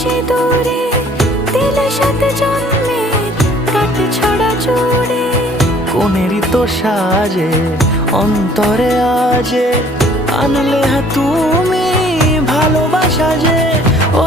সিঁদুরে দিলে সাথে জন্মের কাট ছড়া জুড়ে। কোনেরই তো সাজে অন্তরে আজে আনলে তুমি ভালোবাসা যে ও